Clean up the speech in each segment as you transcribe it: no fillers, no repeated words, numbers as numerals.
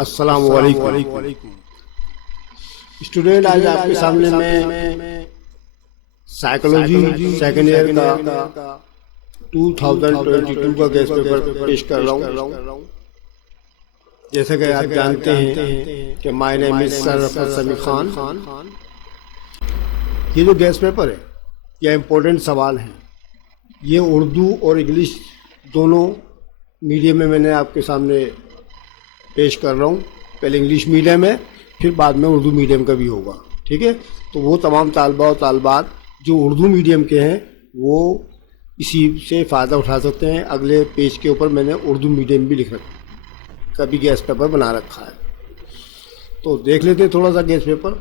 السلام علیکم اسٹوڈنٹ، آج آپ کے سامنے میں سائیکالوجی سیکنڈ ایئر کا 2022 کا گیسٹ پیپر پیش کر رہا ہوں۔ جیسا کہ آپ جانتے ہیں کہ مائی نیم از سر رفعت سمیع خان۔ یہ جو گیسٹ پیپر ہے یہ امپورٹنٹ سوال ہیں، یہ اردو اور انگلش دونوں میڈیم میں نے آپ کے سامنے پیش کر رہا ہوں۔ پہلے انگلش میڈیم ہے، پھر بعد میں اردو میڈیم کا بھی ہوگا، ٹھیک ہے؟ تو وہ تمام طالبہ و طالبات جو اردو میڈیم کے ہیں وہ اسی سے فائدہ اٹھا سکتے ہیں۔ اگلے پیج کے اوپر میں نے اردو میڈیم بھی لکھ رکھا کا بھی گیس پیپر بنا رکھا ہے، تو دیکھ لیتے ہیں تھوڑا سا گیس پیپر۔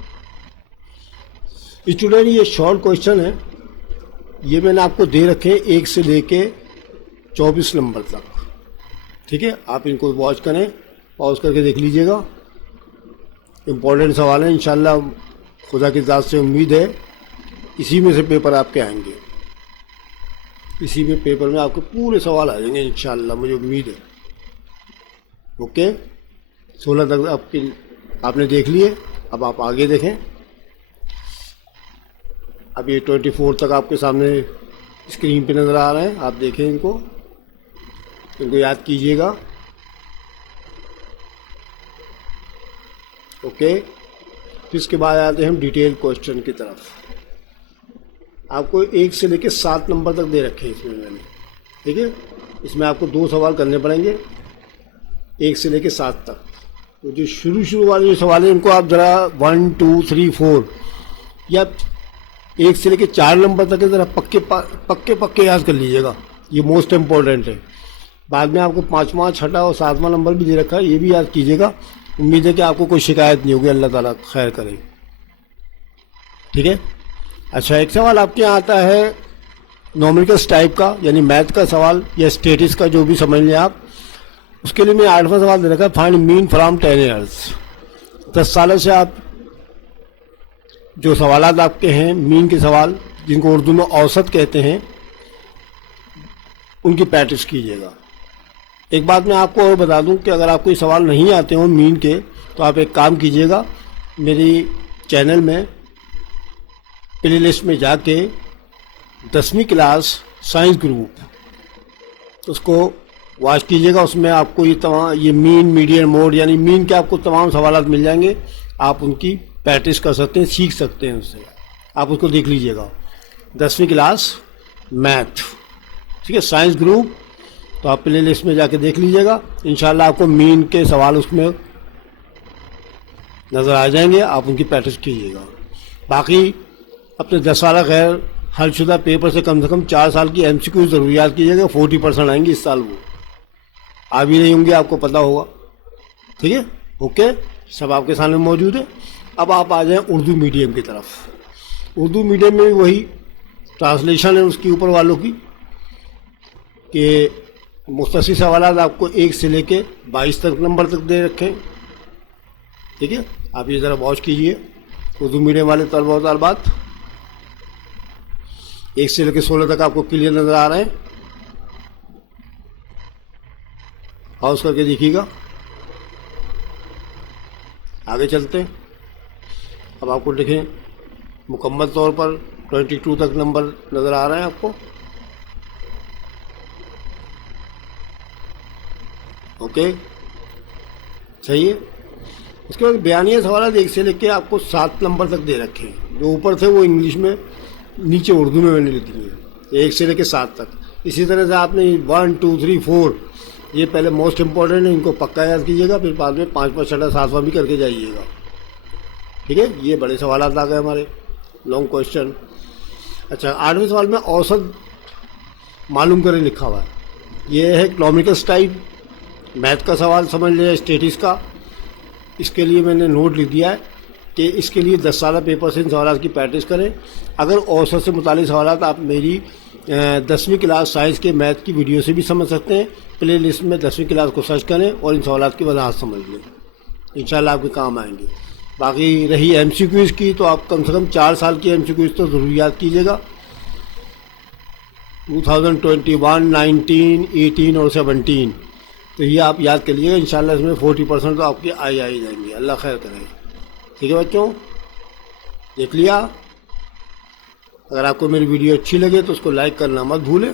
اسٹوڈنٹ، یہ شارٹ کوشچن ہے، یہ میں نے آپ کو دے رکھے 1 سے لے کے 24 نمبر تک، ٹھیک ہے؟ آپ ان کو واچ کریں، پاؤز کر کے دیکھ لیجئے گا۔ امپورٹنٹ سوال ہیں، انشاءاللہ خدا کی ذات سے امید ہے اسی میں سے پیپر آپ کے آئیں گے، اسی میں پیپر میں آپ کے پورے سوال آ جائیں گے انشاءاللہ، مجھے امید ہے۔ اوکے، 16 تک آپ نے دیکھ لیے، اب آپ آگے دیکھیں۔ اب یہ 24 تک آپ کے سامنے اسکرین پہ نظر آ رہے ہیں، آپ دیکھیں ان کو یاد کیجئے گا۔ اوکے، پھر اس کے بعد آتے ہیں ہم ڈیٹیل کوشچن کی طرف۔ آپ کو 1 سے لے کے 7 نمبر تک دے رکھے ہیں اس میں نے، ٹھیک ہے؟ اس میں آپ کو 2 سوال کرنے پڑیں گے 1 سے لے کے 7 تک۔ تو جو شروع والے جو سوال ہیں ان کو آپ ذرا 1 2 3 4 یا 1 سے لے کے 4 نمبر تک ذرا پکے یاد کر لیجیے گا، یہ موسٹ امپورٹنٹ ہے۔ بعد میں آپ کو 5واں 6واں اور 7واں نمبر بھی دے رکھا ہے، یہ بھی یاد کیجیے گا۔ امید ہے کہ آپ کو کوئی شکایت نہیں ہوگی، اللہ تعالیٰ خیر کرے، ٹھیک ہے؟ اچھا، ایک سوال آپ کے یہاں آتا ہے نومیریکلس ٹائپ کا، یعنی میتھ کا سوال یا اسٹیٹس کا، جو بھی سمجھ لیں آپ۔ اس کے لیے میں 8واں سوال دے رکھا ہے، فائنڈ مین فرام 10 ایئرس۔ 10 سالوں سے آپ جو سوالات آپ کے ہیں مین کے سوال، جن کو اردو میں اوسط کہتے ہیں، ان کی پریکٹس کیجیے گا۔ ایک بات میں آپ کو اور بتا دوں کہ اگر آپ کو یہ سوال نہیں آتے ہوں مین کے، تو آپ ایک کام کیجیے گا، میری چینل میں پلے لسٹ میں جا کے 10ویں کلاس سائنس گروپ اس کو واچ کیجیے گا۔ اس میں آپ کو یہ مین میڈین موڈ یعنی مین کے آپ کو تمام سوالات مل جائیں گے، آپ ان کی پریکٹس کر سکتے ہیں، سیکھ سکتے ہیں اس سے۔ آپ اس کو دیکھ لیجیے گا، 10ویں کلاس میتھ، ٹھیک ہے؟ سائنس گروپ، تو آپ پلے لسٹ میں جا کے دیکھ لیجیے گا، انشاءاللہ آپ کو مین کے سوال اس میں نظر آ جائیں گے، آپ ان کی پریکٹس کیجیے گا۔ باقی اپنے 10 سالہ غیر حل شدہ پیپر سے کم 4 سال کی MCQ ضرور یاد کیجیے گا، 40% آئیں گے اس سال، وہ آ بھی نہیں ہوں گے، آپ کو پتہ ہوگا، ٹھیک ہے؟ اوکے، سب آپ کے سامنے موجود ہے۔ اب آپ آ جائیں اردو میڈیم کی طرف۔ اردو میڈیم میں وہی ٹرانسلیشن ہے اس کی اوپر والوں کی، کہ مختصر سوالات آپ کو 1 سے لے کے 22 تک نمبر تک دے رکھیں، ٹھیک ہے؟ آپ یہ ذرا واچ کیجئے، اردو میڈیم والے طلبہ و طالبات۔ 1 سے لے کے 16 تک آپ کو کلیئر نظر آ رہے ہیں، پاؤز کر کے دیکھیے گا۔ آگے چلتے ہیں، اب آپ کو دیکھیں مکمل طور پر 22 تک نمبر نظر آ رہے ہیں آپ کو۔ اوکے، صحیح ہے۔ اس کے بعد بیانیہ سوالات 1 سے لے کے آپ کو 7 نمبر تک دے رکھے ہیں، جو اوپر تھے وہ انگلش میں، نیچے اردو میں نے لکھ دیے، 1 سے لے کے 7 تک۔ اسی طرح سے آپ نے 1 2 3 4 یہ پہلے موسٹ امپورٹنٹ ہے، ان کو پکا یاد کیجیے گا، پھر بعد میں 5واں 6واں 7واں بھی کر کے جائیے گا، ٹھیک ہے؟ یہ بڑے سوالات آ گئے ہمارے، لانگ کوشچن۔ اچھا، 8ویں سوال میں اوسط معلوم کریں لکھا ہوا ہے، یہ ہے نومیریکلس ٹائپ میتھ کا سوال سمجھ لیں، اسٹیٹس کا۔ اس کے لیے میں نے نوٹ لکھ دیا ہے کہ اس کے لیے 10 سالہ پیپر سے ان سوالات کی پریکٹس کریں۔ اگر اوسط سے متعلق سوالات آپ میری 10ویں کلاس سائنس کے میتھ کی ویڈیو سے بھی سمجھ سکتے ہیں، پلے لسٹ میں 10ویں کلاس کو سرچ کریں اور ان سوالات کی وضاحت سمجھ لیں، انشاءاللہ آپ کے کام آئیں گے۔ باقی رہی MCQs کی، تو آپ کم سے کم 4 سال کی MCQs تو ضرور یاد کیجیے گا، 2021 19 18 اور 17 تو یہ آپ یاد کر لیجیے گا، انشاءاللہ اس میں 40% تو آپ کی آئی جائیں گی. اللہ خیر کرے. ٹھیک ہے بچوں، دیکھ لیا. اگر آپ کو میری ویڈیو اچھی لگے تو اس کو لائک کرنا مت بھولیں.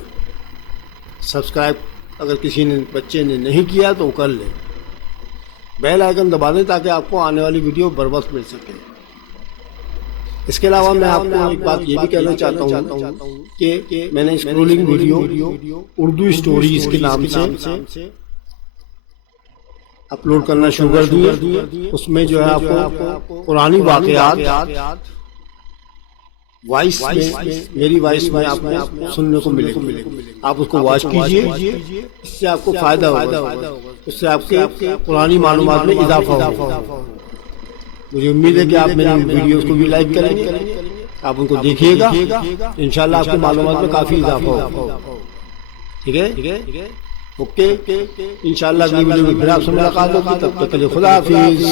سبسکرائب اگر کسی نے بچے نے نہیں کیا تو وہ کر لیں. بیل آئیکن دبا دیں تاکہ آپ کو آنے والی ویڈیو بر وقت مل سکے. اس کے علاوہ میں آپ کو ایک بات یہ بھی کہنا چاہتا ہوں کہ میں نے اسکرولنگ ویڈیو اردو اسٹوریز کے نام سے اپلوڈ کرنا شروع کر دیے. اس میں جو ہے آپ کو قرآنی واقعات وائس میں، میری وائس میں آپ کو سننے کو ملے گی. آپ اس کو واچ کیجئے، اس سے آپ کو فائدہ ہوگا، اس سے آپ کے قرآنی معلومات میں اضافہ ہوگا. مجھے امید ہے کہ آپ میری ویڈیوز کو بھی لائک کریں گے، آپ ان کو دیکھیے گا، انشاءاللہ آپ کے معلومات میں کافی اضافہ ہوگا. ٹھیک ہے، اوکے. انشاءاللہ اگلی ویڈیو میں پھر آپ سے ملاقات ہوگی. تب تک کے لیے خدا حافظ.